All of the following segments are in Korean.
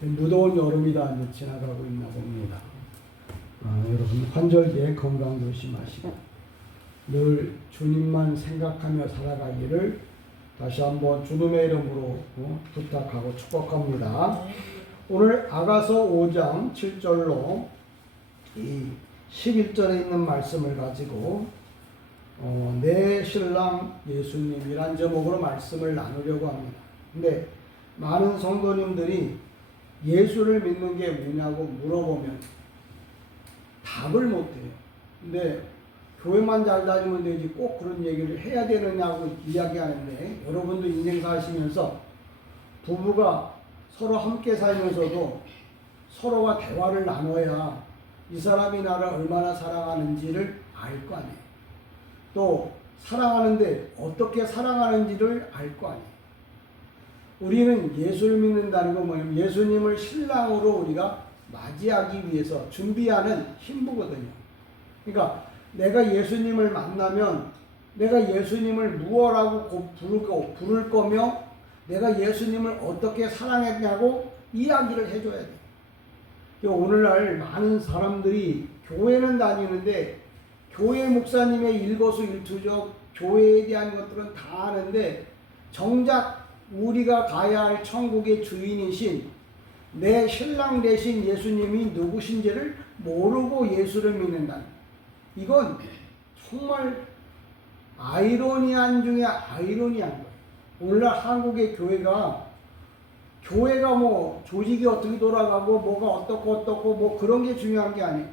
무더운 여름이 다 이제 지나가고 있나 봅니다. 여러분 환절기에 건강 조심하시고 늘 주님만 생각하며 살아가기를 다시 한번 주님의 이름으로 부탁하고 축복합니다. 오늘 아가서 5장 7절로 이 11절에 있는 말씀을 가지고 내 신랑 예수님이란 제목으로 말씀을 나누려고 합니다. 근데 많은 성도님들이 예수를 믿는 게 뭐냐고 물어보면 답을 못해요. 근데 교회만 잘 다니면 되지 꼭 그런 얘기를 해야 되느냐고 이야기하는데, 여러분도 인생 사시면서 부부가 서로 함께 살면서도 서로가 대화를 나눠야 이 사람이 나를 얼마나 사랑하는지를 알 거 아니에요. 또 사랑하는데 어떻게 사랑하는지를 알 거 아니에요. 우리는 예수를 믿는다는 건 뭐냐면 예수님을 신랑으로 우리가 맞이하기 위해서 준비하는 신부거든요. 그러니까 내가 예수님을 만나면 내가 예수님을 무엇라고 부를 거며 내가 예수님을 어떻게 사랑했냐고 이야기를 해줘야 돼. 오늘날 많은 사람들이 교회는 다니는데 교회 목사님의 일거수일투족 교회에 대한 것들은 다 아는데 정작 우리가 가야 할 천국의 주인이신 내 신랑 되신 예수님이 누구신지를 모르고 예수를 믿는다. 이건 정말 아이러니한 중에 아이러니한 거예요. 오늘날 한국의 교회가 뭐 조직이 어떻게 돌아가고 뭐가 어떻고 뭐 그런 게 중요한 게 아니에요.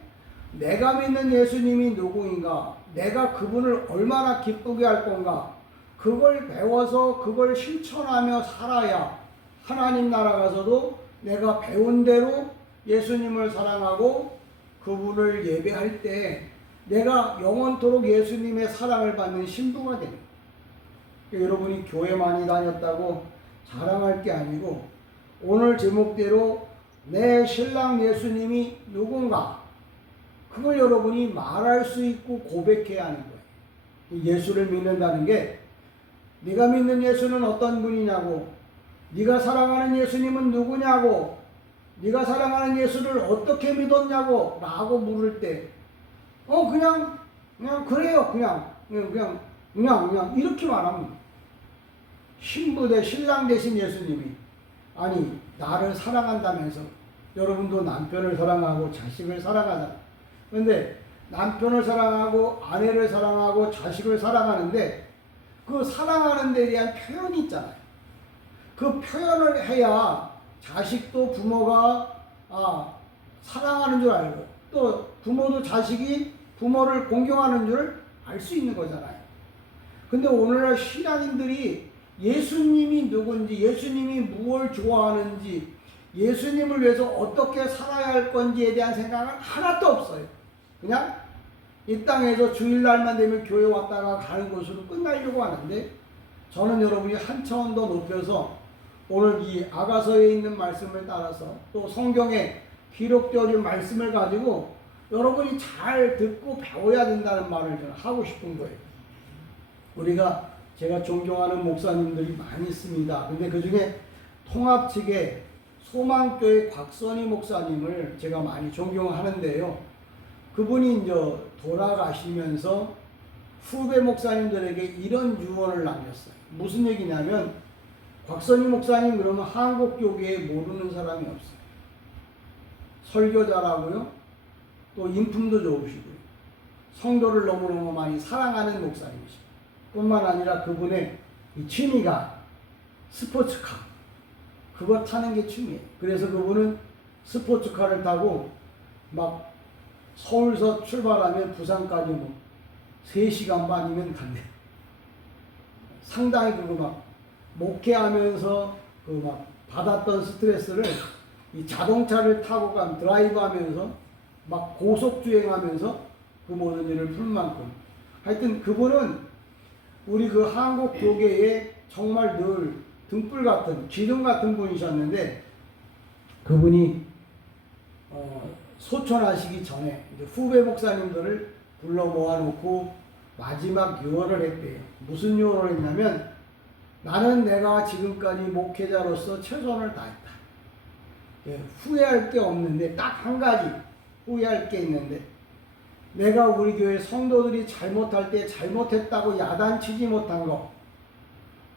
내가 믿는 예수님이 누구인가, 내가 그분을 얼마나 기쁘게 할 건가, 그걸 배워서 그걸 실천하며 살아야 하나님 나라 가서도 내가 배운 대로 예수님을 사랑하고 그분을 예배할 때 내가 영원토록 예수님의 사랑을 받는 신부가 됩니다. 여러분이 교회 많이 다녔다고 자랑할 게 아니고 오늘 제목대로 내 신랑 예수님이 누군가 그걸 여러분이 말할 수 있고 고백해야 하는 거예요. 예수를 믿는다는 게 네가 믿는 예수는 어떤 분이냐고, 네가 사랑하는 예수님은 누구냐고, 네가 사랑하는 예수를 어떻게 믿었냐고 라고 물을 때 그냥 그래요. 그냥 이렇게 말합니다. 신부 대 신랑 되신 예수님이 아니 나를 사랑한다면서, 여러분도 남편을 사랑하고 자식을 사랑하잖아요. 그런데 남편을 사랑하고 아내를 사랑하고 자식을 사랑하는데 그 사랑하는 데 대한 표현이 있잖아요. 그 표현을 해야 자식도 부모가 사랑하는 줄 알고 또 부모도 자식이 부모를 공경하는 줄 알 수 있는 거잖아요. 근데 오늘날 신앙인들이 예수님이 누군지, 예수님이 무엇을 좋아하는지, 예수님을 위해서 어떻게 살아야 할 건지에 대한 생각은 하나도 없어요. 그냥 이 땅에서 주일날만 되면 교회 왔다가 가는 것으로 끝나려고 하는데, 저는 여러분이 한 차원 더 높여서 오늘 이 아가서에 있는 말씀을 따라서 또 성경에 기록되어 있는 말씀을 가지고 여러분이 잘 듣고 배워야 된다는 말을 저는 하고 싶은 거예요. 제가 존경하는 목사님들이 많이 있습니다. 근데 그 중에 통합 측의 소망교회 곽선희 목사님을 제가 많이 존경하는데요. 그분이 이제 돌아가시면서 후배 목사님들에게 이런 유언을 남겼어요. 무슨 얘기냐면, 곽선희 목사님 그러면 한국교계에 모르는 사람이 없어요. 설교자라고요. 또 인품도 좋으시고요. 성도를 너무너무 많이 사랑하는 목사님이시고, 뿐만 아니라 그분의 이 취미가 스포츠카, 그거 타는 게 취미예요. 그래서 그분은 스포츠카를 타고 막 서울서 출발하면 부산까지 뭐 3시간 반이면 간대. 상당히 그거 막 목회하면서 그 막 받았던 스트레스를 이 자동차를 타고 드라이브 하면서 막 고속 주행하면서 그 모든 일을 풀 만큼, 하여튼 그분은 우리 그 한국 교계에 정말 늘 등불 같은, 기둥 같은 분이셨는데, 그분이 소천하시기 전에 이제 후배 목사님들을 불러 모아놓고 마지막 유언을 했대요. 무슨 유언을 했냐면, 나는 내가 지금까지 목회자로서 최선을 다했다. 예, 후회할 게 없는데 딱 한 가지 후회할 게 있는데, 내가 우리 교회 성도들이 잘못할 때 잘못했다고 야단치지 못한 거,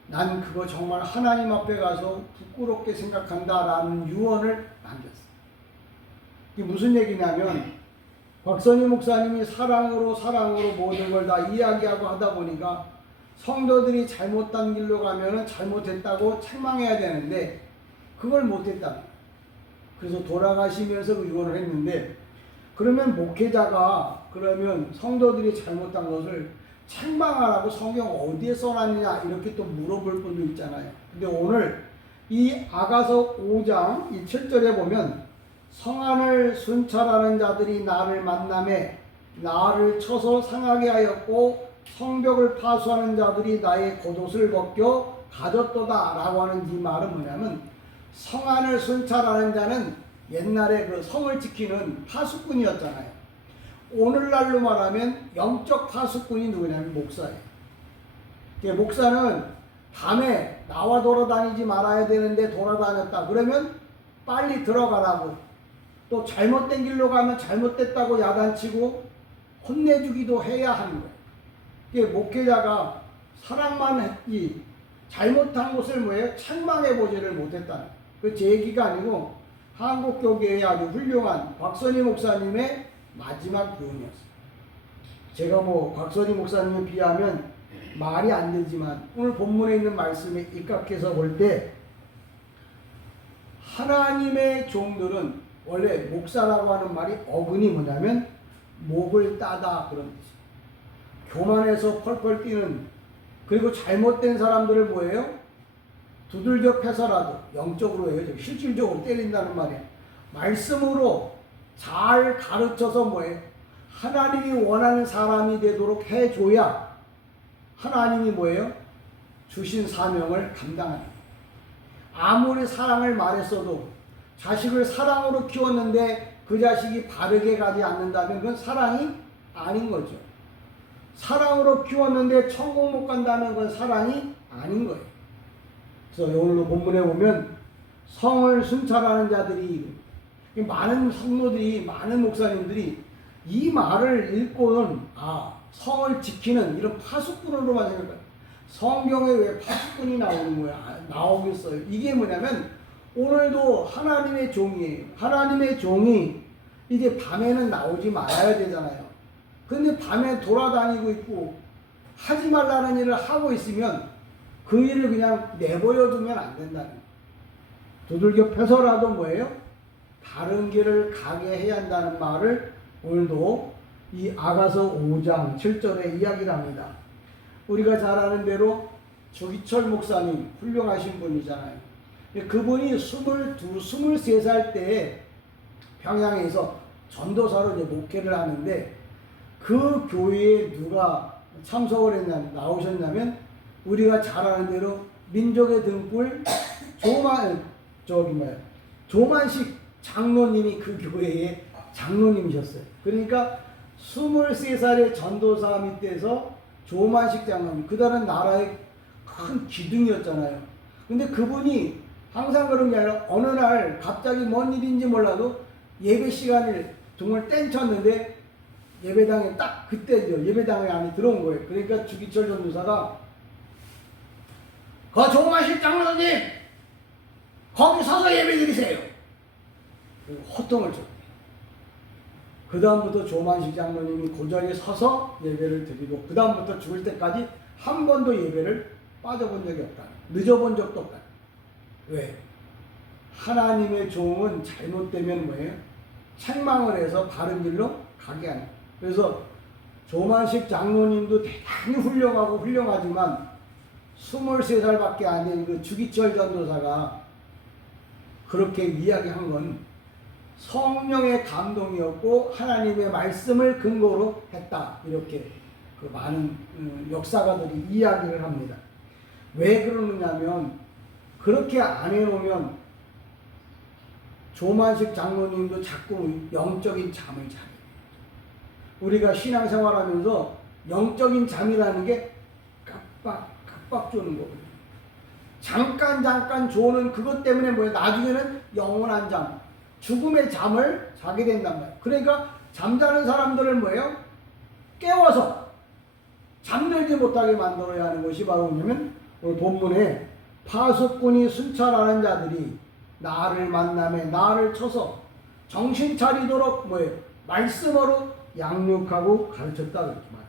난 그거 정말 하나님 앞에 가서 부끄럽게 생각한다라는 유언을 남겼어요. 이게 무슨 얘기냐면, 박선희 목사님이 사랑으로 모든 걸 다 이야기하고 하다 보니까 성도들이 잘못한 길로 가면은 잘못했다고 책망해야 되는데 그걸 못했다. 그래서 돌아가시면서 그 유언을 했는데, 그러면 목회자가 그러면 성도들이 잘못한 것을 책망하라고 성경 어디에 써놨느냐 이렇게 또 물어볼 분도 있잖아요. 근데 오늘 이 아가서 5장 이 7절에 보면, 성안을 순찰하는 자들이 나를 만나매 나를 쳐서 상하게 하였고 성벽을 파수하는 자들이 나의 겉옷을 벗겨 가졌도다 라고 하는 이 말은 뭐냐면, 성안을 순찰하는 자는 옛날에 그 성을 지키는 파수꾼이었잖아요. 오늘날로 말하면 영적 파수꾼이 누구냐면 목사예요. 목사는 밤에 나와 돌아다니지 말아야 되는데 돌아다녔다 그러면 빨리 들어가라고, 또 잘못된 길로 가면 잘못됐다고 야단치고 혼내주기도 해야 하는 거예요. 목회자가 사랑만 했지 잘못한 것을 뭐예요? 책망해보지를 못했다는 거예요. 그 제 얘기가 아니고 한국교계의 아주 훌륭한 박선희 목사님의 마지막 교훈이었어요. 제가 뭐 박선희 목사님에 비하면 말이 안 되지만 오늘 본문에 있는 말씀에 입각해서 볼 때, 하나님의 종들은 원래 목사라고 하는 말이 어근이 뭐냐면 목을 따다 그런 뜻이에요. 교만해서 펄펄 뛰는, 그리고 잘못된 사람들을 뭐예요? 두들겨 패서라도 영적으로 해요. 실질적으로 때린다는 말이에요. 말씀으로 잘 가르쳐서 뭐예요? 하나님이 원하는 사람이 되도록 해줘야 하나님이 뭐예요? 주신 사명을 감당하는 거예요. 아무리 사랑을 말했어도 자식을 사랑으로 키웠는데 그 자식이 바르게 가지 않는다면 그건 사랑이 아닌 거죠. 사랑으로 키웠는데 천국 못 간다면 그건 사랑이 아닌 거예요. 그래서 오늘 본문에 보면 성을 순찰하는 자들이, 많은 성도들이, 많은 목사님들이 이 말을 읽고는 성을 지키는 이런 파수꾼으로만 생각해요. 성경에 왜 파수꾼이 나오는 거야? 나오겠어요. 이게 뭐냐면 오늘도 하나님의 종이에요. 하나님의 종이 이제 밤에는 나오지 말아야 되잖아요. 근데 밤에 돌아다니고 있고 하지 말라는 일을 하고 있으면 그 일을 그냥 내버려 두면 안 된다는 거예요. 두들겨 패서라도 뭐예요? 다른 길을 가게 해야 한다는 말을 오늘도 이 아가서 5장 7절에 이야기를 합니다. 우리가 잘 아는 대로 조기철 목사님 훌륭하신 분이잖아요. 그분이 23살 때에 평양에서 전도사로 이제 목회를 하는데, 그 교회에 누가 참석을 했냐면, 나오셨냐면, 우리가 잘 아는 대로 민족의 등불 조만식 장로님이 그 교회의 장로님이셨어요. 그러니까 23살의 전도사 밑에서 조만식 장로님, 그다음은 나라의 큰 기둥이었잖아요. 근데 그분이 항상 그런 게 아니라 어느 날 갑자기 뭔 일인지 몰라도 예배 시간을 등을 땡쳤는데 예배당에 딱 그때죠. 예배당에 안에 들어온 거예요. 그러니까 주기철 전도사가 그 조만식 장로님 거기 서서 예배 드리세요. 호통을 쳤어요. 그 다음부터 조만식 장로님이 그 자리에 서서 예배를 드리고, 그 다음부터 죽을 때까지 한 번도 예배를 빠져본 적이 없다. 늦어본 적도 없다. 왜? 하나님의 종은 잘못되면 뭐예요? 책망을 해서 바른 길로 가게 하는 거예요. 그래서 조만식 장로님도 대단히 훌륭하고 훌륭하지만 23살밖에 안 된 그 주기철 전도사가 그렇게 이야기한 건 성령의 감동이었고 하나님의 말씀을 근거로 했다. 이렇게 그 많은 역사가들이 이야기를 합니다. 왜 그러느냐면, 그렇게 안 해놓으면 조만식 장로님도 자꾸 영적인 잠을 자요. 우리가 신앙생활하면서 영적인 잠이라는 게 깜빡 조는 거거든요. 잠깐 조는 그것 때문에 뭐예요? 나중에는 영원한 잠, 죽음의 잠을 자게 된단 말이에요. 그러니까 잠자는 사람들을 뭐예요? 깨워서 잠들지 못하게 만들어야 하는 것이 바로 뭐냐면 오늘 본문에 파수꾼이 순찰하는 자들이 나를 만남에 나를 쳐서 정신 차리도록 뭐예요? 말씀으로 양육하고 가르쳤다 그렇게 말해요.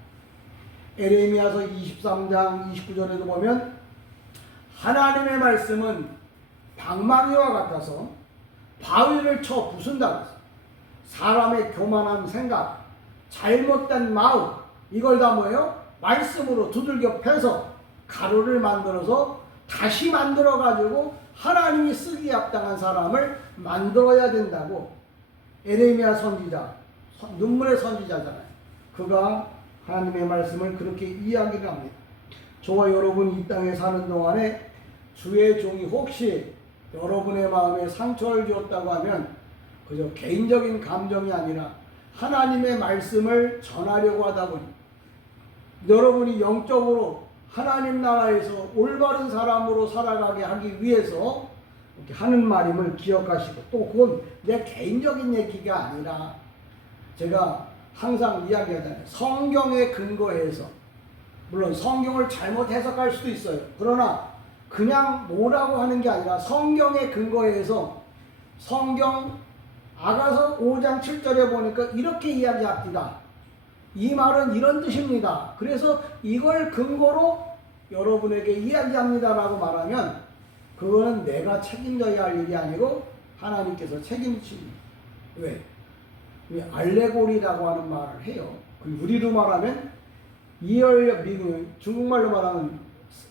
에레미야서 23장 29절에도 보면 하나님의 말씀은 방망이와 같아서 바위를 쳐 부순다 그랬어요. 사람의 교만한 생각, 잘못된 마음, 이걸 다 뭐예요? 말씀으로 두들겨 패서 가루를 만들어서 다시 만들어 가지고 하나님이 쓰기에 합당한 사람을 만들어야 된다고. 에레미야 선지자, 눈물의 선지자잖아요. 그가 하나님의 말씀을 그렇게 이야기를 합니다. 저와 여러분이 이 땅에 사는 동안에 주의 종이 혹시 여러분의 마음에 상처를 주었다고 하면 그저 개인적인 감정이 아니라 하나님의 말씀을 전하려고 하다 보니 여러분이 영적으로 하나님 나라에서 올바른 사람으로 살아가게 하기 위해서 이렇게 하는 말임을 기억하시고, 또 그건 내 개인적인 얘기가 아니라 제가 항상 이야기하잖아요. 성경에 근거해서, 물론 성경을 잘못 해석할 수도 있어요. 그러나 그냥 뭐라고 하는 게 아니라 성경에 근거해서 성경 아가서 5장 7절에 보니까 이렇게 이야기합니다. 이 말은 이런 뜻입니다. 그래서 이걸 근거로 여러분에게 이야기합니다라고 말하면 그거는 내가 책임져야 할 일이 아니고 하나님께서 책임집니다. 왜? 알레고리라고 하는 말을 해요. 우리로 말하면 이열령, 중국말로 말하면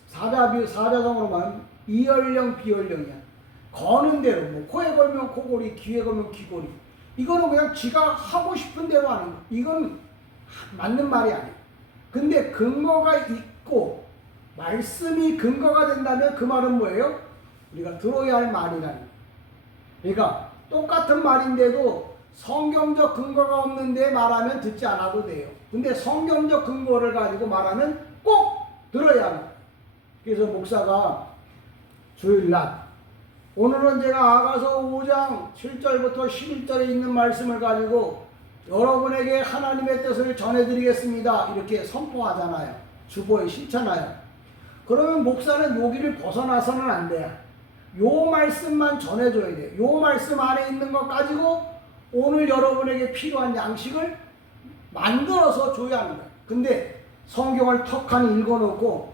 사자성어로 말하면 이열령 비열령이야. 거는 대로, 뭐 코에 걸면 코골이, 귀에 걸면 귀골이. 이거는 그냥 지가 하고 싶은 대로 하는 거. 이건 맞는 말이 아니에요. 근데 근거가 있고 말씀이 근거가 된다면 그 말은 뭐예요? 우리가 들어야 할 말이라는 거예요. 그러니까 똑같은 말인데도 성경적 근거가 없는데 말하면 듣지 않아도 돼요. 근데 성경적 근거를 가지고 말하면 꼭 들어야 합니다. 그래서 목사가 주일날 오늘은 제가 아가서 5장 7절부터 11절에 있는 말씀을 가지고 여러분에게 하나님의 뜻을 전해드리겠습니다. 이렇게 선포하잖아요. 주보에 싣잖아요. 그러면 목사는 여기를 벗어나서는 안 돼요. 요 말씀만 전해줘야 돼요. 요 말씀 안에 있는 것 가지고 오늘 여러분에게 필요한 양식을 만들어서 줘야 하는 거예요. 근데 성경을 턱하니 읽어놓고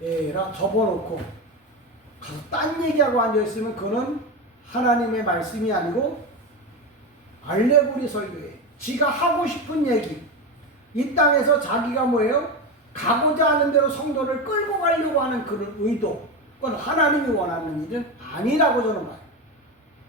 에라 접어놓고 가서 딴 얘기하고 앉아있으면 그거는 하나님의 말씀이 아니고 알레고리 설교예요. 지가 하고 싶은 얘기, 이 땅에서 자기가 뭐예요? 가고자 하는 대로 성도를 끌고 가려고 하는 그런 의도, 그건 하나님이 원하는 일은 아니라고 저는 봐요.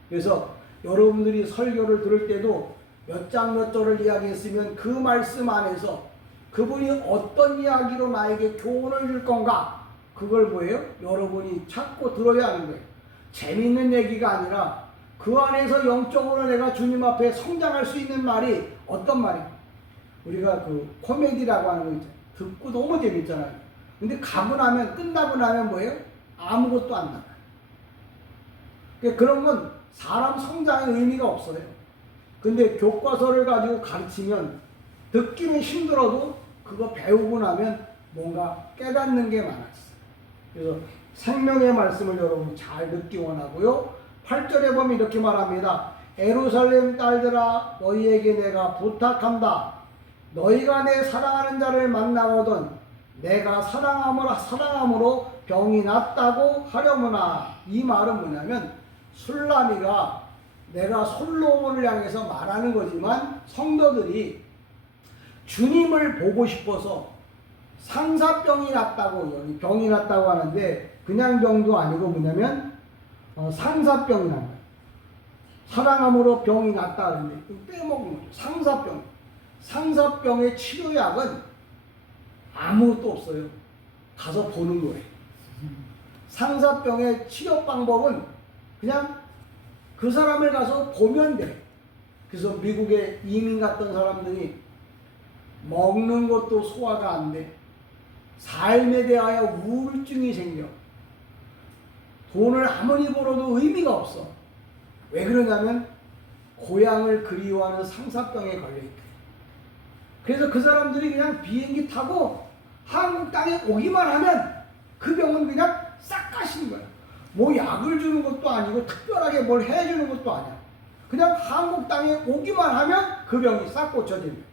그래서 여러분들이 설교를 들을 때도 몇 장 몇 절을 이야기했으면 그 말씀 안에서 그분이 어떤 이야기로 나에게 교훈을 줄 건가, 그걸 뭐예요? 여러분이 찾고 들어야 하는 거예요. 재미있는 얘기가 아니라 그 안에서 영적으로 내가 주님 앞에 성장할 수 있는 말이 어떤 말이에요? 우리가 그 코미디라고 하는 거 있잖아요. 듣고 너무 재밌잖아요. 근데 가고 나면, 끝나고 나면 뭐예요? 아무것도 안 나와요. 그런 건 사람 성장의 의미가 없어요. 근데 교과서를 가지고 가르치면 듣기는 힘들어도 그거 배우고 나면 뭔가 깨닫는 게 많았어요. 그래서 생명의 말씀을 여러분 잘 듣기 원하고요. 8절에 보면 이렇게 말합니다. 예루살렘 딸들아, 너희에게 내가 부탁한다. 너희가 내 사랑하는 자를 만나거든 내가 사랑함으로 병이 낫다고 하려무나. 이 말은 뭐냐면 술라미가 내가 솔로몬을 향해서 말하는 거지만 성도들이 주님을 보고 싶어서 상사병이 났다고, 병이 났다고 하는데 그냥 병도 아니고 뭐냐면 상사병이란 거예요. 사랑함으로 병이 났다 하는데 빼먹는 거죠. 상사병. 상사병의 치료약은 아무것도 없어요. 가서 보는 거예요. 상사병의 치료 방법은 그냥 그 사람을 가서 보면 돼. 그래서 미국에 이민 갔던 사람들이 먹는 것도 소화가 안 돼. 삶에 대하여 우울증이 생겨. 돈을 아무리 벌어도 의미가 없어. 왜 그러냐면 고향을 그리워하는 상사병에 걸려있다. 그래서 그 사람들이 그냥 비행기 타고 한국 땅에 오기만 하면 그 병은 그냥 싹 가시는 거야. 뭐 약을 주는 것도 아니고 특별하게 뭘 해주는 것도 아니야. 그냥 한국 땅에 오기만 하면 그 병이 싹 고쳐지는 거야.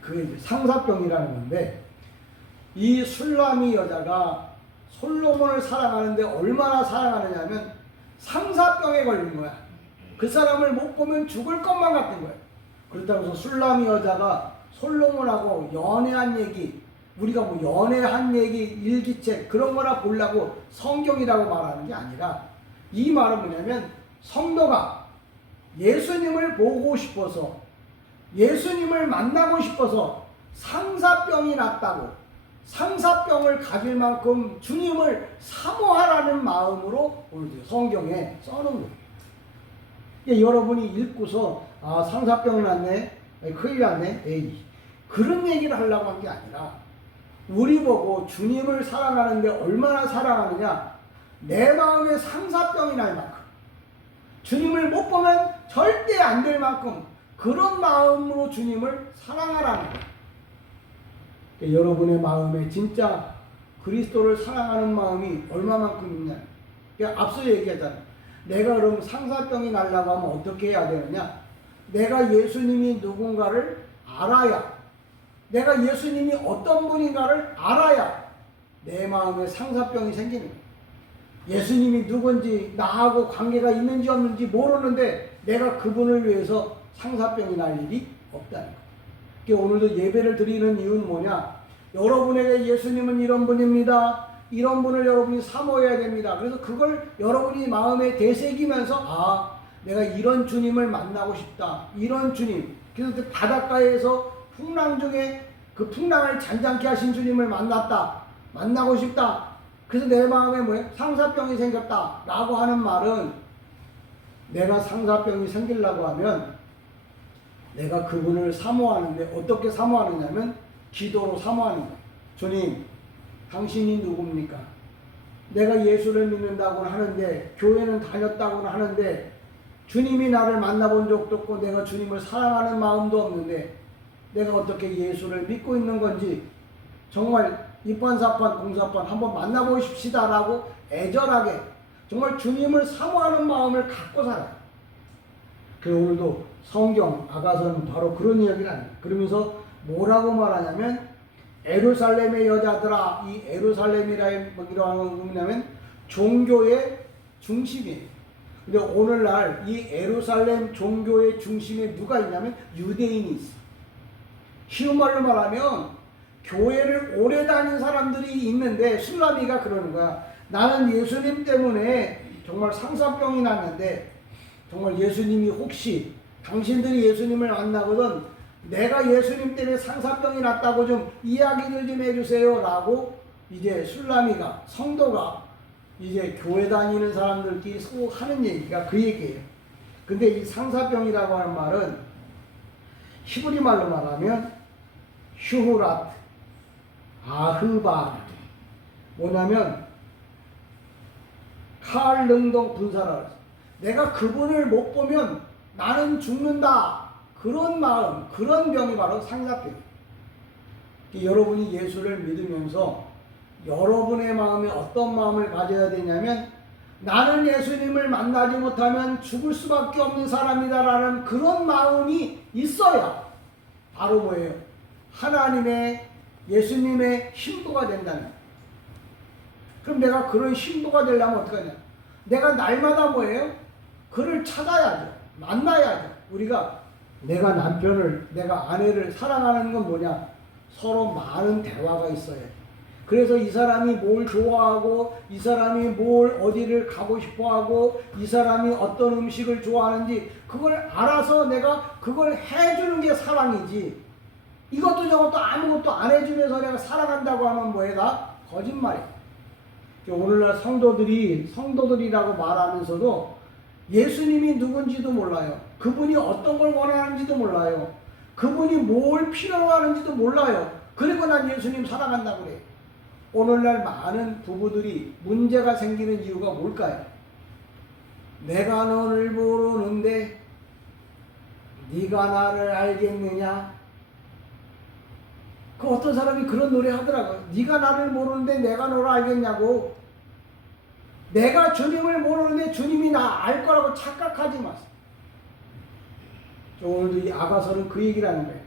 그게 이제 상사병이라는 건데, 이 술라미 여자가 솔로몬을 사랑하는데 얼마나 사랑하느냐면 상사병에 걸린 거야. 그 사람을 못 보면 죽을 것만 같은 거야. 그렇다고 해서 술라미 여자가 솔로몬하고 연애한 얘기, 우리가 뭐 연애한 얘기, 일기책 그런 거나 보려고 성경이라고 말하는 게 아니라, 이 말은 뭐냐면 성도가 예수님을 보고 싶어서, 예수님을 만나고 싶어서 상사병이 났다고, 상사병을 가질 만큼 주님을 사모하라는 마음으로 오늘 성경에 써놓은 거예요. 그러니까 여러분이 읽고서 아, 상사병 났네, 큰일 났네, 에이, 그런 얘기를 하려고 한 게 아니라, 우리 보고 주님을 사랑하는데 얼마나 사랑하느냐, 내 마음에 상사병이 날 만큼, 주님을 못 보면 절대 안 될 만큼 그런 마음으로 주님을 사랑하라는 거예요. 그러니까 여러분의 마음에 진짜 그리스도를 사랑하는 마음이 얼마만큼 있냐. 그러니까 앞서 얘기하잖아요. 내가 그럼 상사병이 나려고 하면 어떻게 해야 되느냐. 내가 예수님이 누군가를 알아야, 내가 예수님이 어떤 분인가를 알아야 내 마음에 상사병이 생기는 거예요. 예수님이 누군지, 나하고 관계가 있는지 없는지 모르는데 내가 그분을 위해서 상사병이 날 일이 없다는 거예요. 그러니까 오늘도 예배를 드리는 이유는 뭐냐? 여러분에게 예수님은 이런 분입니다. 이런 분을 여러분이 사모해야 됩니다. 그래서 그걸 여러분이 마음에 되새기면서, 아, 내가 이런 주님을 만나고 싶다. 이런 주님. 그래서 그 바닷가에서 풍랑 중에 그 풍랑을 잔잔케 하신 주님을 만났다. 만나고 싶다. 그래서 내 마음에 뭐예요? 상사병이 생겼다 라고 하는 말은, 내가 상사병이 생기려고 하면 내가 그분을 사모하는데, 어떻게 사모하느냐면 기도로 사모하는 거예요. 주님, 당신이 누굽니까? 내가 예수를 믿는다고는 하는데, 교회는 다녔다고는 하는데, 주님이 나를 만나본 적도 없고 내가 주님을 사랑하는 마음도 없는데 내가 어떻게 예수를 믿고 있는 건지, 정말 입판사판 공사판 한번 만나보십시다 라고 애절하게 정말 주님을 사모하는 마음을 갖고 살아요. 그래서 오늘도 성경 아가서는 바로 그런 이야기를 합니다. 그러면서 뭐라고 말하냐면, 에루살렘의 여자들아, 이 에루살렘이라는 건 뭐냐면 종교의 중심이에요. 근데 오늘날 이 에루살렘 종교의 중심에 누가 있냐면 유대인이 있어. 쉬운 말로 말하면 교회를 오래 다닌 사람들이 있는데, 술라미가 그러는 거야. 나는 예수님 때문에 정말 상사병이 났는데, 정말 예수님이 혹시 당신들이 예수님을 만나거든 내가 예수님 때문에 상사병이 났다고 좀 이야기를 좀 해주세요 라고 이제 술라미가, 성도가 이제 교회 다니는 사람들끼리 꼭 하는 얘기가 그 얘기예요. 근데 이 상사병이라고 하는 말은 히브리 말로 말하면 휴후라트, 아흐바, 뭐냐면 칼능동 분사라. 내가 그분을 못 보면 나는 죽는다. 그런 마음, 그런 병이 바로 상사병이에요. 여러분이 예수를 믿으면서 여러분의 마음에 어떤 마음을 가져야 되냐면, 나는 예수님을 만나지 못하면 죽을 수밖에 없는 사람이다라는 그런 마음이 있어야 바로 뭐예요? 하나님의, 예수님의 신부가 된다는 거예요. 그럼 내가 그런 신부가 되려면 어떻게 하냐? 내가 날마다 뭐예요? 그를 찾아야죠. 만나야죠. 우리가 내가 남편을, 내가 아내를 사랑하는 건 뭐냐? 서로 많은 대화가 있어야 돼. 그래서 이 사람이 뭘 좋아하고, 이 사람이 뭘 어디를 가고 싶어하고, 이 사람이 어떤 음식을 좋아하는지 그걸 알아서 내가 그걸 해주는 게 사랑이지, 이것도 저것도 아무것도 안 해주면서 내가 사랑한다고 하면 뭐예요? 거짓말이에요. 오늘날 성도들이라고 말하면서도 예수님이 누군지도 몰라요. 그분이 어떤 걸 원하는지도 몰라요. 그분이 뭘 필요로 하는지도 몰라요. 그리고 난 예수님 사랑한다고 그래요. 오늘날 많은 부부들이 문제가 생기는 이유가 뭘까요? 내가 너를 모르는데 네가 나를 알겠느냐? 그 어떤 사람이 그런 노래 하더라고요. 네가 나를 모르는데 내가 너를 알겠냐고. 내가 주님을 모르는데 주님이 나 알 거라고 착각하지 마세요. 오늘도 이 아가서는 그 얘기를 하는 거예요.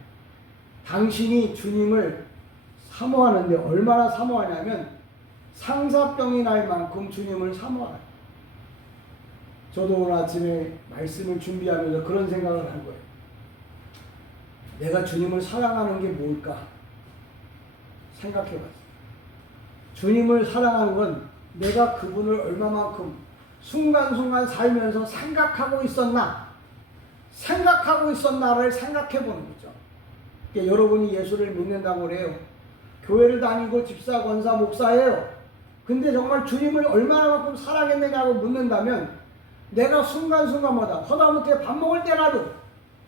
당신이 주님을 사모하는데 얼마나 사모하냐면 상사병이 날 만큼 주님을 사모하라. 저도 오늘 아침에 말씀을 준비하면서 그런 생각을 한 거예요. 내가 주님을 사랑하는 게 뭘까? 생각해봤어요. 주님을 사랑하는 건 내가 그분을 얼마만큼 순간순간 살면서 생각하고 있었나를 생각해보는 거죠. 그러니까 여러분이 예수를 믿는다고 그래요. 교회를 다니고 집사, 권사, 목사예요. 근데 정말 주님을 얼마나만큼 사랑했느냐고 묻는다면 내가 순간순간마다 허다못해 밥 먹을 때라도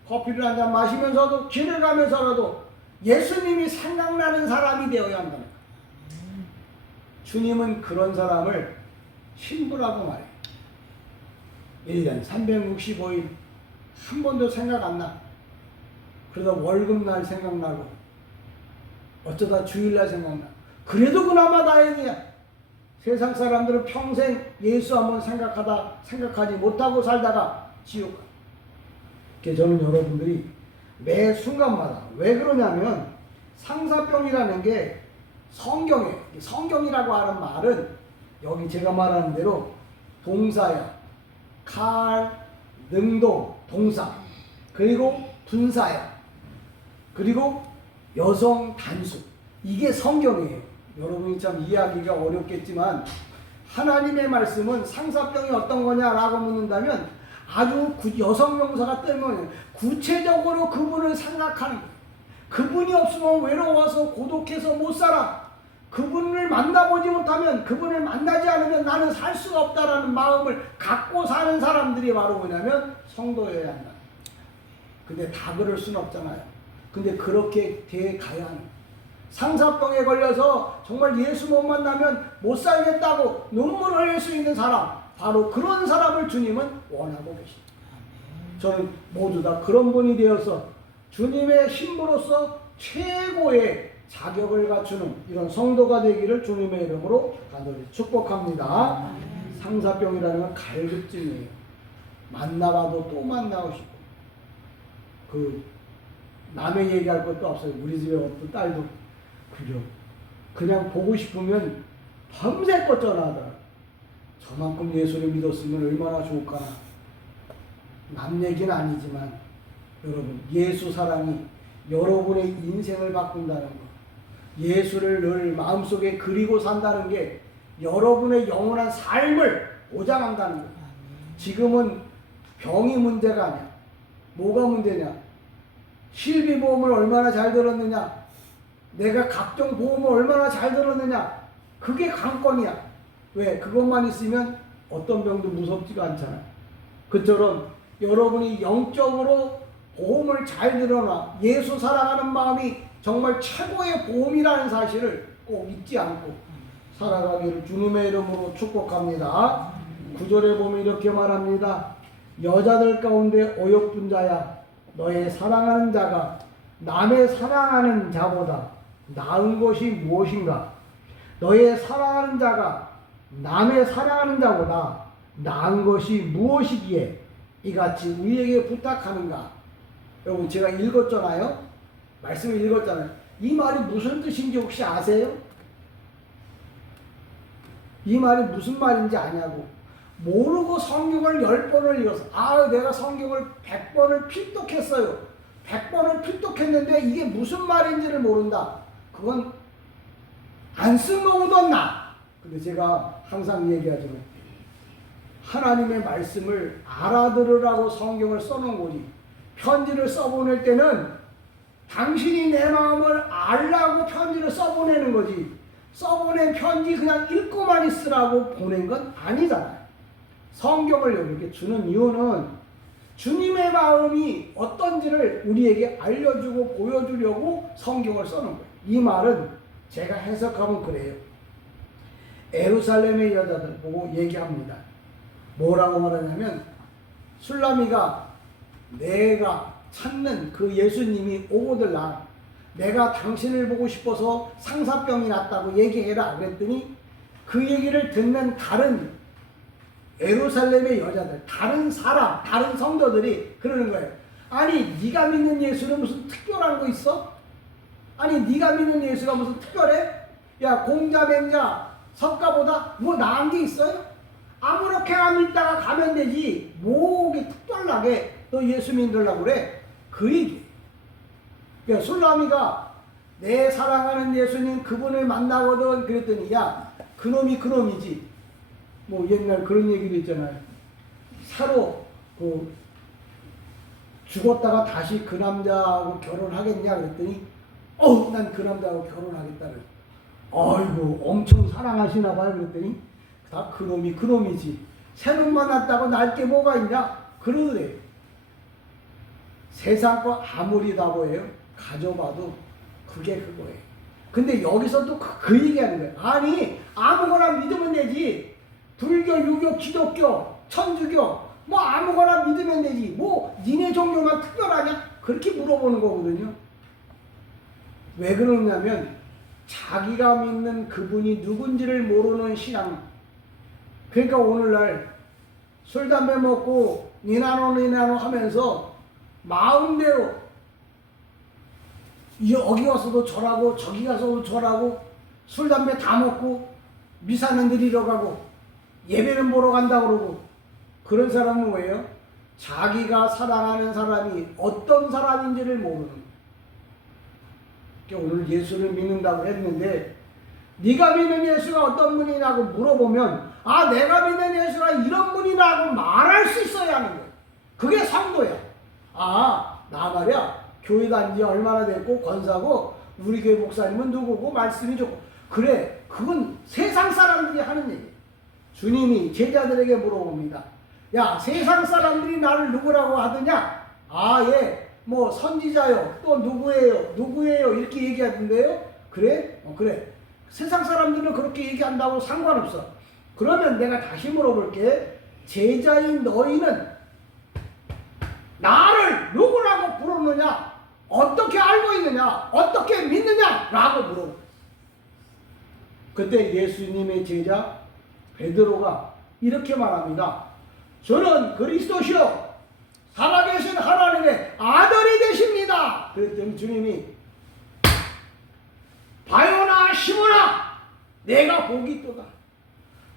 커피를 한잔 마시면서도 길을 가면서라도 예수님이 생각나는 사람이 되어야 한다는 거예요. 주님은 그런 사람을 신부라고 말해요. 1년 365일 한 번도 생각 안 나. 그러다 월급날 생각나고 어쩌다 주일날 생각나. 그래도 그나마 다행이야. 세상 사람들은 평생 예수 한번 생각하지 못하고 살다가 지옥 가. 그래서 저는 여러분들이 매 순간마다 왜 그러냐면 상사병이라는 게 성경이라고 하는 말은 여기 제가 말하는 대로 동사야. 칼, 능동, 동사. 그리고 분사야. 그리고 여성 단수. 이게 성경이에요. 여러분이 참 이해하기가 어렵겠지만 하나님의 말씀은 상사병이 어떤 거냐라고 묻는다면 아주 여성 명사가 뜨면 구체적으로 그분을 생각하는 거예요. 그분이 없으면 외로워서 고독해서 못 살아. 그분을 만나보지 못하면, 그분을 만나지 않으면 나는 살 수가 없다라는 마음을 갖고 사는 사람들이 바로 뭐냐면 성도여야 한다. 근데 다 그럴 수는 없잖아요. 근데 그렇게 돼 가야 하는 거예요. 상사병에 걸려서 정말 예수 못 만나면 못 살겠다고 눈물 흘릴 수 있는 사람, 바로 그런 사람을 주님은 원하고 계십니다. 저는 모두 다 그런 분이 되어서 주님의 신부로서 최고의 자격을 갖추는 이런 성도가 되기를 주님의 이름으로 간절히 축복합니다. 상사병이라는 건 갈급증이에요. 만나봐도 또 만나고 싶고, 그 남의 얘기할 것도 없어요. 우리 집에 어떤 딸도 그냥 보고 싶으면 밤새껏 전화하더라. 저만큼 예수를 믿었으면 얼마나 좋을까. 남 얘기는 아니지만 여러분, 예수 사랑이 여러분의 인생을 바꾼다는 것, 예수를 늘 마음속에 그리고 산다는 게 여러분의 영원한 삶을 보장한다는 것. 지금은 병이 문제가 아니야. 뭐가 문제냐? 실비보험을 얼마나 잘 들었느냐? 내가 각종 보험을 얼마나 잘 들었느냐? 그게 관건이야. 왜? 그것만 있으면 어떤 병도 무섭지가 않잖아요. 그처럼 여러분이 영적으로 보험을 잘 들어놔 예수 사랑하는 마음이 정말 최고의 보험이라는 사실을 꼭 잊지 않고 살아가기를 주님의 이름으로 축복합니다. 9절에 보면 이렇게 말합니다. 여자들 가운데 어욕분자야, 너의 사랑하는 자가 남의 사랑하는 자보다 나은 것이 무엇인가? 너의 사랑하는 자가 남의 사랑하는 자보다 나은 것이 무엇이기에 이같이 우리에게 부탁하는가? 여러분, 제가 읽었잖아요. 말씀을 읽었잖아요. 이 말이 무슨 뜻인지 혹시 아세요? 이 말이 무슨 말인지 아냐고. 모르고 성경을 10번을 읽었어. 내가 성경을 100번을 필독했어요. 100번을 필독했는데 이게 무슨 말인지를 모른다. 그건 안 쓴 거 묻었나? 근데 제가 항상 얘기하지만 하나님의 말씀을 알아들으라고 성경을 써놓은 거지. 편지를 써보낼 때는 당신이 내 마음을 알라고 편지를 써보내는 거지. 써보낸 편지 그냥 읽고만 있으라고 보낸 건 아니잖아요. 성경을 이렇게 주는 이유는 주님의 마음이 어떤지를 우리에게 알려주고 보여주려고 성경을 써놓은 거예요. 이 말은 제가 해석하면 그래요. 예루살렘의 여자들 보고 얘기합니다. 뭐라고 말하냐면, 술라미가 내가 찾는 그 예수님이 오고들랑 내가 당신을 보고 싶어서 상사병이 났다고 얘기해라 그랬더니 그 얘기를 듣는 다른 예루살렘의 여자들, 다른 사람, 다른 성도들이 그러는 거예요. 아니 네가 믿는 예수는 무슨 특별한 거 있어? 아니 네가 믿는 예수가 무슨 특별해? 야 공자 맹자 석가보다 뭐 나은 게 있어요? 아무렇게나 믿다가 가면 되지 뭐게 특별하게 너 예수 믿으려고 그래? 그 얘기. 그러니까 술라미가 내 사랑하는 예수님 그분을 만나거든 그랬더니 야 그놈이 그놈이지. 뭐 옛날 그런 얘기도 있잖아요. 사로 죽었다가 다시 그 남자하고 결혼하겠냐 그랬더니 난 그 남자하고 결혼하겠다는. 아이고 엄청 사랑하시나 봐요 그랬더니 다 그놈이 그놈이지. 새 놈 만났다고 날 게 뭐가 있냐 그러더래. 세상 거 아무리 다 보여요 가져봐도 그게 그거예요. 근데 여기서 또 그 얘기하는 거예요. 아니 아무거나 믿으면 되지. 불교, 유교, 기독교, 천주교 뭐 아무거나 믿으면 되지. 뭐 니네 종교만 특별하냐? 그렇게 물어보는 거거든요. 왜 그러냐면 자기가 믿는 그분이 누군지를 모르는 신앙. 그러니까 오늘날 술, 담배 먹고 니나노 하면서 마음대로 여기 와서도 절하고 저기 가서도 절하고 술, 담배 다 먹고 미사는 드리러 가고 예배는 보러 간다 그러고 그런 사람은 뭐예요? 자기가 사랑하는 사람이 어떤 사람인지를 모르는 거예요. 오늘 예수를 믿는다고 했는데 네가 믿는 예수가 어떤 분이냐고 물어보면 내가 믿는 예수가 이런 분이라고 말할 수 있어야 하는 거예요. 그게 성도야. 나 말이야 교회 다닌 지 얼마나 됐고 권사고 우리 교회 목사님은 누구고 말씀이 좋고 그래 그건 세상 사람들이 하는 얘기예요. 주님이 제자들에게 물어봅니다. 야 세상 사람들이 나를 누구라고 하더냐? 예 뭐 선지자요 또 누구예요 이렇게 얘기하던데요. 그래? 그래 세상 사람들은 그렇게 얘기한다고 상관없어. 그러면 내가 다시 물어볼게. 제자인 너희는 나를 누구라고 부르느냐? 어떻게 알고 있느냐? 어떻게 믿느냐? 라고 물어봐. 그때 예수님의 제자 베드로가 이렇게 말합니다. 저는 그리스도시요 살아계신 하나님의 아들이 되십니다. 그랬더니 주님이 바요나 시몬아 내가 복이 있도다.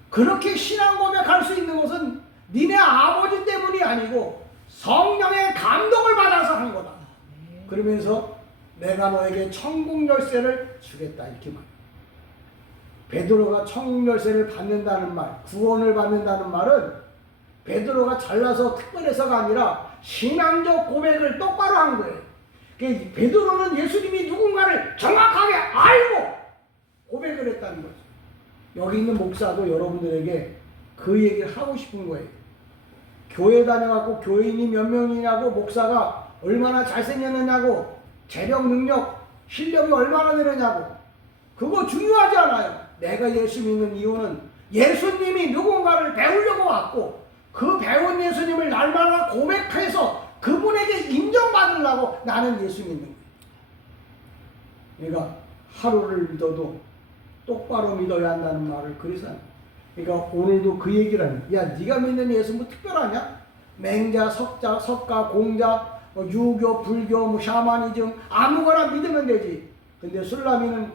그렇게 신앙 고백할 수 있는 것은 니네 아버지 때문이 아니고 성령의 감동을 받아서 한 거다. 그러면서 내가 너에게 천국 열쇠를 주겠다 이렇게 말. 베드로가 천국 열쇠를 받는다는 말, 구원을 받는다는 말은 베드로가 잘나서 특별해서가 아니라 신앙적 고백을 똑바로 한 거예요. 베드로는 예수님이 누군가를 정확하게 알고 고백을 했다는 거죠. 여기 있는 목사도 여러분들에게 그 얘기를 하고 싶은 거예요. 교회 다녀갖고 교인이 몇 명이냐고 목사가 얼마나 잘생겼느냐고 재력 능력 실력이 얼마나 되느냐고 그거 중요하지 않아요. 내가 예수 믿는 이유는 예수님이 누군가를 배우려고 왔고 그 배운 예수님을 날마다 고백해서 그분에게 인정받으려고 나는 예수 믿는 거예요. 그러니까 하루를 믿어도 똑바로 믿어야 한다는 말을 그래서 그러니까 오늘도 그 얘기를 하는 야 네가 믿는 예수 뭐 특별하냐? 맹자, 석자, 석가, 공자, 유교, 불교, 뭐 샤머니즘 아무거나 믿으면 되지. 근데 술라미는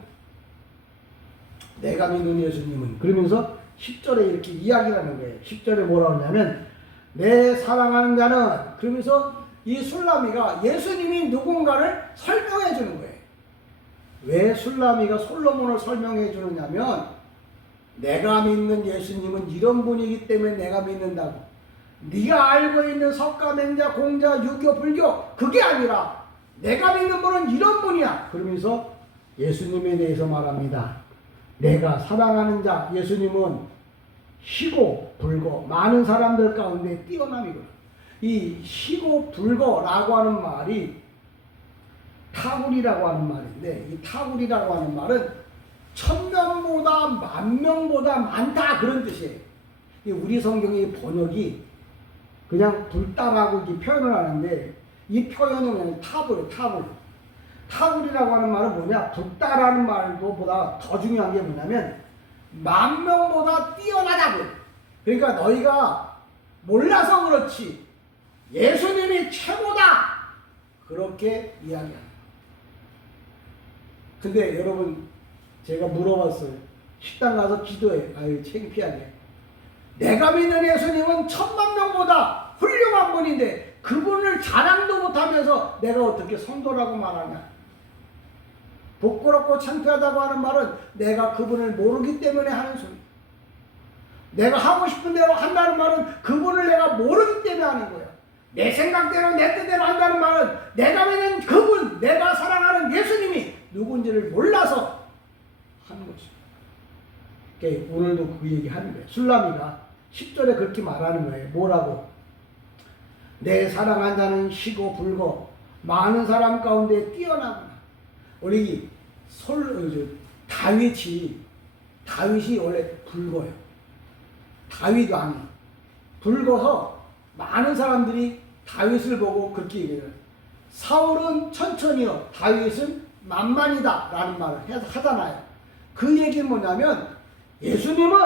내가 믿는 예수님은 그러면서 10절에 이렇게 이야기를 하는 거예요. 10절에 뭐라고 하냐면 내 사랑하는 자는 그러면서 이 술라미가 예수님이 누군가를 설명해 주는 거예요. 왜 술라미가 솔로몬을 설명해 주느냐면 내가 믿는 예수님은 이런 분이기 때문에 내가 믿는다고. 네가 알고 있는 석가, 맹자, 공자, 유교, 불교 그게 아니라 내가 믿는 분은 이런 분이야. 그러면서 예수님에 대해서 말합니다. 내가 사랑하는 자 예수님은 희고 불고 많은 사람들 가운데 뛰어남이구나. 이 희고 불고라고 하는 말이 타굴이라고 하는 말인데 이 타굴이라고 하는 말은 1000명보다 10,000명보다 많다 그런 뜻이에요. 우리 성경의 번역이 그냥 불다라고 이렇게 표현을 하는데 이 표현이 뭐냐면 타불. 타불이라고 하는 말은 뭐냐? 붓다라는 말도 보다 더 중요한 게 뭐냐면 만명보다 뛰어나다고. 그러니까 너희가 몰라서 그렇지 예수님이 최고다. 그렇게 이야기합니다. 근데 여러분 제가 물어봤어요. 식당 가서 기도해. 아유 창피하게. 내가 믿는 예수님은 10,000,000명보다 훌륭한 분인데 그분을 자랑도 못하면서 내가 어떻게 성도라고 말하냐. 부끄럽고 창피하다고 하는 말은 내가 그분을 모르기 때문에 하는 소리. 내가 하고 싶은 대로 한다는 말은 그분을 내가 모르기 때문에 하는 거야. 내 생각대로 내 뜻대로 한다는 말은 내가 믿는 그분, 내가 사랑하는 예수님이 누군지를 몰라서 하는 거지. 그러니까 오늘도 그 얘기 하는 거예요. 술라미가 10절에 그렇게 말하는 거예요. 뭐라고? 내 사랑한 자는 시고 붉어 많은 사람 가운데 뛰어나구나. 우리 다윗이 원래 붉어요. 다윗 왕이 붉어서 많은 사람들이 다윗을 보고 그렇게 얘기해요. 사울은 천천히요, 다윗은 만만이다 라는 말을 하잖아요. 그 얘기는 뭐냐면 예수님은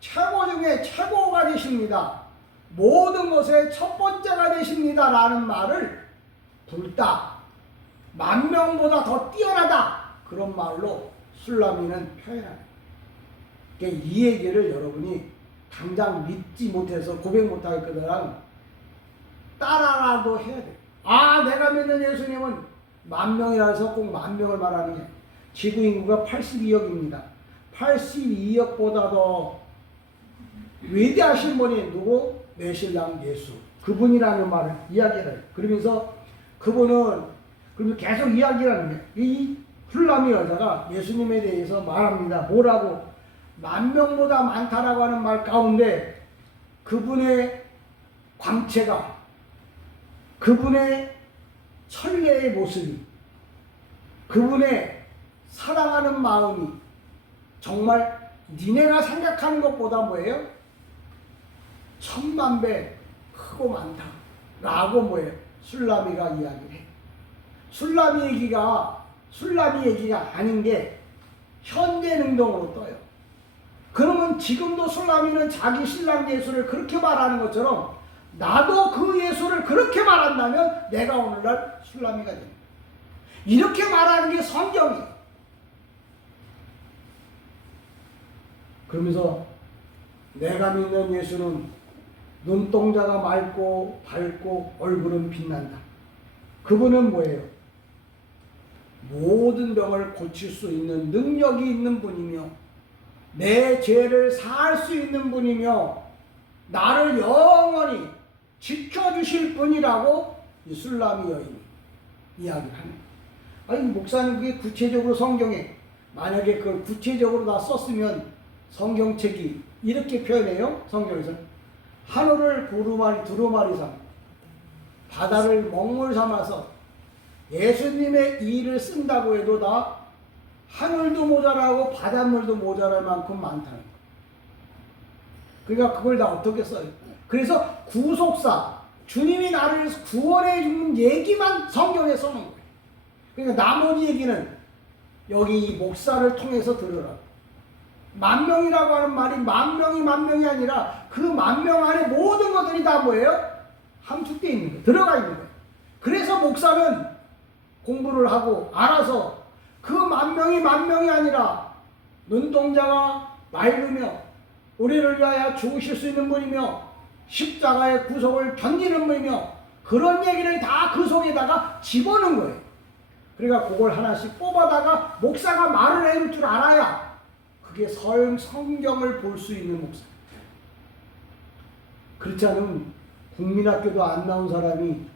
최고 중에 최고가 되십니다. 모든 것의 첫 번째가 되십니다 라는 말을 붉다, 만명보다 더 뛰어나다, 그런 말로 술라미는 표현합니다. 그러니까 이 얘기를 여러분이 당장 믿지 못해서 고백 못할 거더라 따라라도 해야 돼. 아, 내가 믿는 예수님은 10,000명이라 해서 꼭 10,000명을 말하는 게, 지구 인구가 82억입니다. 82억보다 더 위대하신 분이 누구? 내 신랑 예수. 그분이라는 말을 이야기를 해요. 그러면서 그분은 계속 이야기를 하는 거예요. 이 훌라미 여자가 예수님에 대해서 말합니다. 뭐라고? 10,000명보다 많다라고 하는 말 가운데 그분의 광채가, 그분의 천례의 모습이, 그분의 사랑하는 마음이 정말 니네가 생각하는 것보다 뭐예요? 10,000,000배 크고 많다 라고 뭐예요? 술라미가 이야기를 해. 술라미 얘기가 아닌 게 현대 능동으로 떠요. 그러면 지금도 술라미는 자기 신랑 예수를 그렇게 말하는 것처럼 나도 그 예수를 그렇게 말한다면 내가 오늘날 술라미가 됩니다. 이렇게 말하는 게 성경이에요. 그러면서 내가 믿는 예수는 눈동자가 맑고 밝고 얼굴은 빛난다. 그분은 뭐예요? 모든 병을 고칠 수 있는 능력이 있는 분이며 내 죄를 사할 수 있는 분이며 나를 영원히 지켜주실 분이라고 이 술라미 여인이 이야기를 합니다. 아니 목사님 그게 구체적으로 성경에 만약에 그걸 구체적으로 다 썼으면 성경책이 이렇게 표현해요. 성경에서 하늘을 두루마리 삼 바다를 먹물 삼아서 예수님의 일을 쓴다고 해도 다 하늘도 모자라고 바닷물도 모자랄 만큼 많다는 거예요. 그러니까 그걸 다 어떻게 써요? 그래서 구속사, 주님이 나를 구원해 주는 얘기만 성경에 써놓은 거예요. 그러니까 나머지 얘기는 여기 이 목사를 통해서 들으라. 10,000명이라고 하는 말이 10,000명이 아니라 그 10,000명 안에 모든 것들이 다 뭐예요? 함축되어 있는 거예요. 들어가 있는 거예요. 그래서 목사는 공부를 하고 알아서 그 10,000명이 아니라 눈동자가 맑으며 우리를 위하여 죽으실 수 있는 분이며 십자가의 구속을 견디는 분이며 그런 얘기를 다 그 속에다가 집어넣은 거예요. 그러니까 그걸 하나씩 뽑아다가 목사가 말을 해줄 줄 알아야 그게 성경을 볼 수 있는 목사. 그렇지 않으면 국민학교도 안 나온 사람이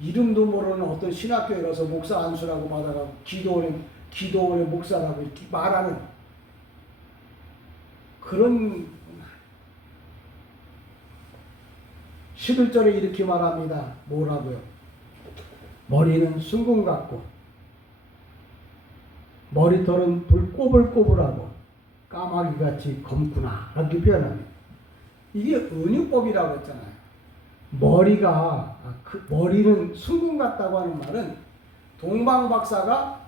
이름도 모르는 어떤 신학교에 가서 목사 안수라고 받아가고 기도원의 목사라고 이렇게 말하는 그런 11절에 이렇게 말합니다. 뭐라고요? 머리는 순금 같고 머리털은 불 꼬불꼬불하고 까마귀같이 검구나 이렇게 표현합니다. 이게 은유법이라고 했잖아요. 그 머리는 숭궁 같다고 하는 말은 동방 박사가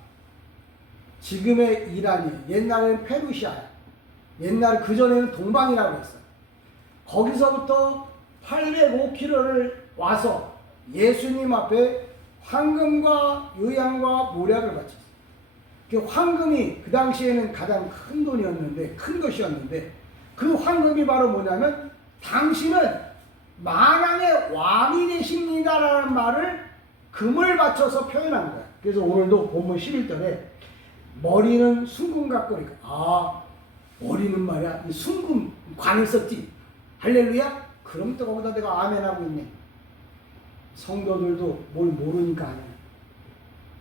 지금의 이란이 옛날에는 페르시아, 옛날 그전에는 동방이라고 했어요. 거기서부터 805km를 와서 예수님 앞에 황금과 유향과 모략을 바쳤어요. 그 황금이 그 당시에는 가장 큰 돈이었는데, 큰 것이었는데, 그 황금이 바로 뭐냐면 당신은 만왕의 왕이 되십니다라는 말을 금을 받쳐서 표현한 거야. 그래서 오늘도 본문 11절에 머리는 숭금 같고, 머리는 말이야 이 숭금 관을 썼지. 할렐루야? 그럼 또 거기다 내가 아멘하고 있네. 성도들도 뭘 모르니까 아멘.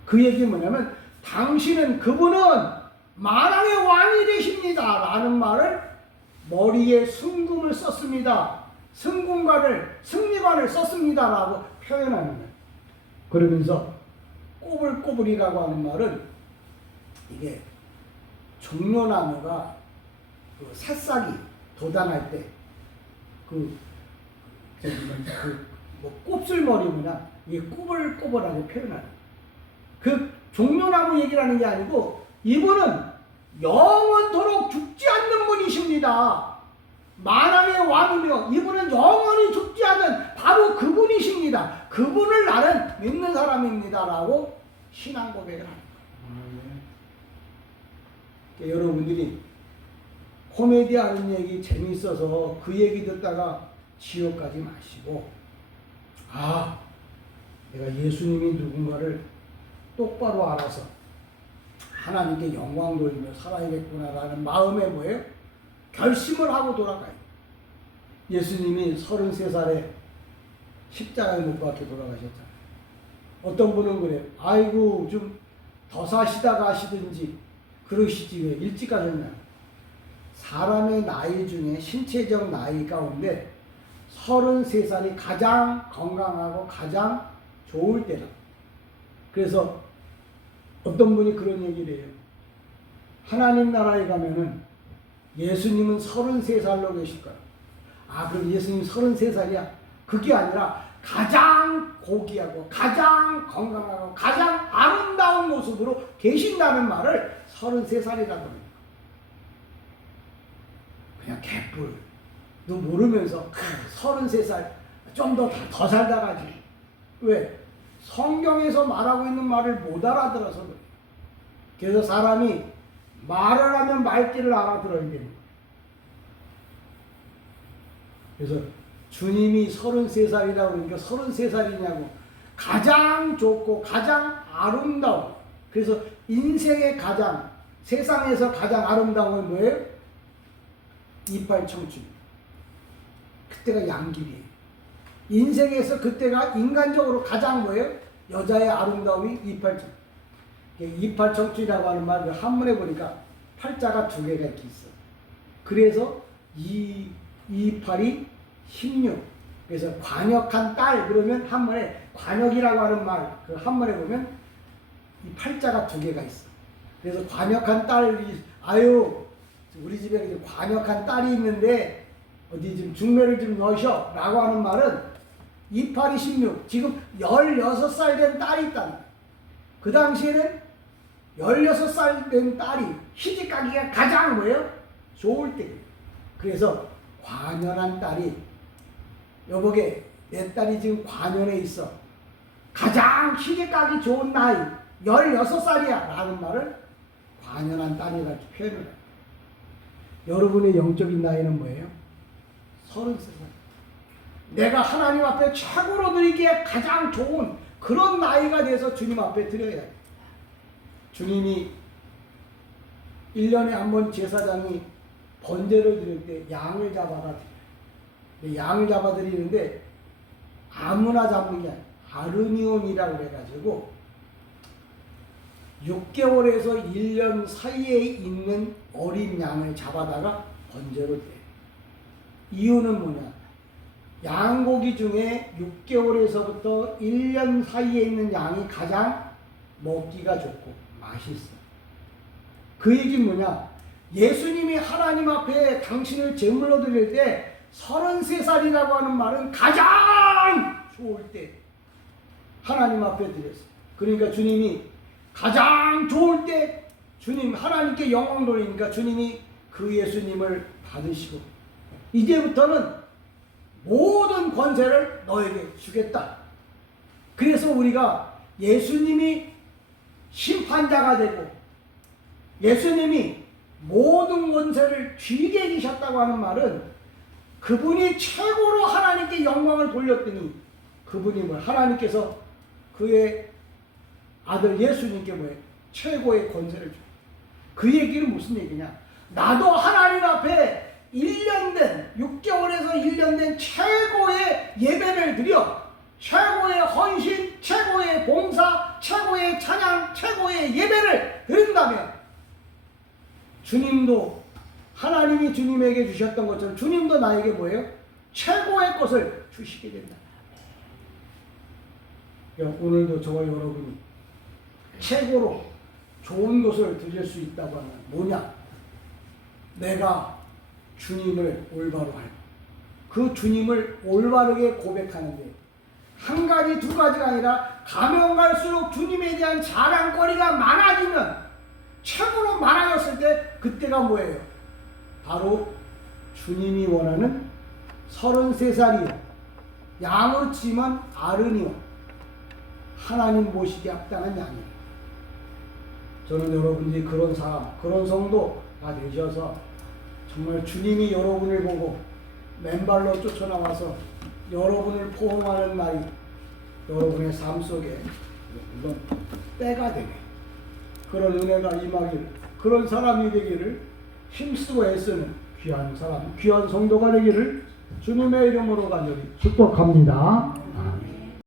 그 얘기는 뭐냐면 당신은, 그분은 만왕의 왕이 되십니다 라는 말을 머리에 숭금을 썼습니다. 승리관을 썼습니다 라고 표현하는 거예요. 그러면서 꼬불꼬불이라고 하는 말은 이게 종려나무가 그 새싹이 돋아날 때 곱슬머리구나. 이게 꼬불꼬불하게 표현하는 그 종려나무 얘기를 하는 게 아니고 이분은 영원토록 죽지 않는 분이십니다. 만왕의 왕이며 이분은 영원히 죽지 않는 바로 그분이십니다. 그분을 나는 믿는 사람입니다 라고 신앙 고백을 합니다. 여러분들이 코미디 하는 얘기 재미있어서 그 얘기 듣다가 지옥 가지 마시고, 내가 예수님이 누군가를 똑바로 알아서 하나님께 영광 돌리며 살아야겠구나라는 마음에 뭐예요? 결심을 하고 돌아가요. 예수님이 33살에 십자가에 못 박혀 돌아가셨잖아요. 어떤 분은 그래요. 아이고 좀 더 사시다 가시든지 그러시지 왜 일찍 가셨냐. 사람의 나이 중에 신체적 나이 가운데 33살이 가장 건강하고 가장 좋을 때다. 그래서 어떤 분이 그런 얘기를 해요. 하나님 나라에 가면은 예수님은 33살로 계실 거야. 그럼 예수님 33살이야? 그게 아니라 가장 고귀하고 가장 건강하고 가장 아름다운 모습으로 계신다는 말을 33살이라고 합니다. 그냥 개뿔도 모르면서 33살 좀 더 살다 가지. 왜? 성경에서 말하고 있는 말을 못 알아들어서 그래요. 그래서 사람이 말을 하면 말귀를 알아들어야 됩니다. 그래서 주님이 33살이라고 그러니까 33살이냐고 가장 좋고 가장 아름다운, 그래서 인생의 가장, 세상에서 가장 아름다운 건 뭐예요? 이빨 청춘. 그때가 양길이에요. 인생에서 그때가 인간적으로 가장 뭐예요? 여자의 아름다움이 이빨 청춘. 이빨 청춘이라고 하는 말, 한문에 보니까 팔자가 두 개가 이렇게 있어. 그래서 이빨이 16. 그래서 관역한 딸 그러면 한문에 관역이라고 하는 말, 그 한문에 보면 이 팔자가 두 개가 있어. 그래서 관역한 딸이 우리 집에 관역한 딸이 있는데 어디 좀 중매를 좀 넣으셔 라고 하는 말은 이빨이 16. 지금 16살 된 딸이 있다는 거야. 그 당시에는 16살 된 딸이 시집가기가 가장 뭐예요? 좋을 때. 그래서 관연한 딸이, 여보게 내 딸이 지금 관연에 있어. 가장 시집가기 좋은 나이 16살이야 라는 말을 관연한 딸이라고 표현을 해요. 여러분의 영적인 나이는 뭐예요? 33살. 내가 하나님 앞에 최고로 드리기에 가장 좋은 그런 나이가 돼서 주님 앞에 드려야 돼. 주님이 1년에 한 번 제사장이 번제를 드릴 때 양을 잡아다 드려요. 양을 잡아 드리는데 아무나 잡는 게 아니라 아르니온이라고 해가지고 6개월에서 1년 사이에 있는 어린 양을 잡아다가 번제로 떼요. 이유는 뭐냐? 양고기 중에 6개월에서부터 1년 사이에 있는 양이 가장 먹기가 좋고 맛있어. 그 얘기는 뭐냐? 예수님이 하나님 앞에 당신을 제물로 드릴 때 33살이라고 하는 말은 가장 좋을 때 하나님 앞에 드렸어요. 그러니까 주님이 가장 좋을 때 주님 하나님께 영광 돌리니까 주님이 그 예수님을 받으시고 이제부터는 모든 권세를 너에게 주겠다. 그래서 우리가 예수님이 심판자가 되고 예수님이 모든 권세를 쥐게 해주셨다고 하는 말은 그분이 최고로 하나님께 영광을 돌렸더니 그분이 뭐 하나님께서 그의 아들 예수님께 뭐예요? 최고의 권세를 줘. 그 얘기는 무슨 얘기냐? 나도 하나님 앞에 1년 된 6개월에서 1년 된 최고의 예배를 드려 최고의 헌신, 최고의 봉사, 최고의 찬양, 최고의 예배를 드린다면 주님도 하나님이 주님에게 주셨던 것처럼 주님도 나에게 뭐예요? 최고의 것을 주시게 된다. 오늘도 저와 여러분이 최고로 좋은 것을 드릴 수 있다고 하면 뭐냐? 내가 주님을 올바로 알고 그 주님을 올바르게 고백하는데 한 가지 두 가지가 아니라 가면 갈수록 주님에 대한 자랑거리가 많아지면 최고로 많아졌을 때 그때가 뭐예요? 바로 주님이 원하는 33살이요 양으로 치면 아른이요 하나님 모시기 합당한 양이에요. 저는 여러분들이 그런 사람, 그런 성도가 되셔서 정말 주님이 여러분을 보고 맨발로 쫓아나와서 여러분을 포옹하는 날이 여러분의 삶 속에 물론 때가 되네. 그런 은혜가 임하기를, 그런 사람이 되기를 힘쓰고 애쓰는 귀한 사람, 귀한 성도가 되기를 주님의 이름으로 간절히 축복합니다.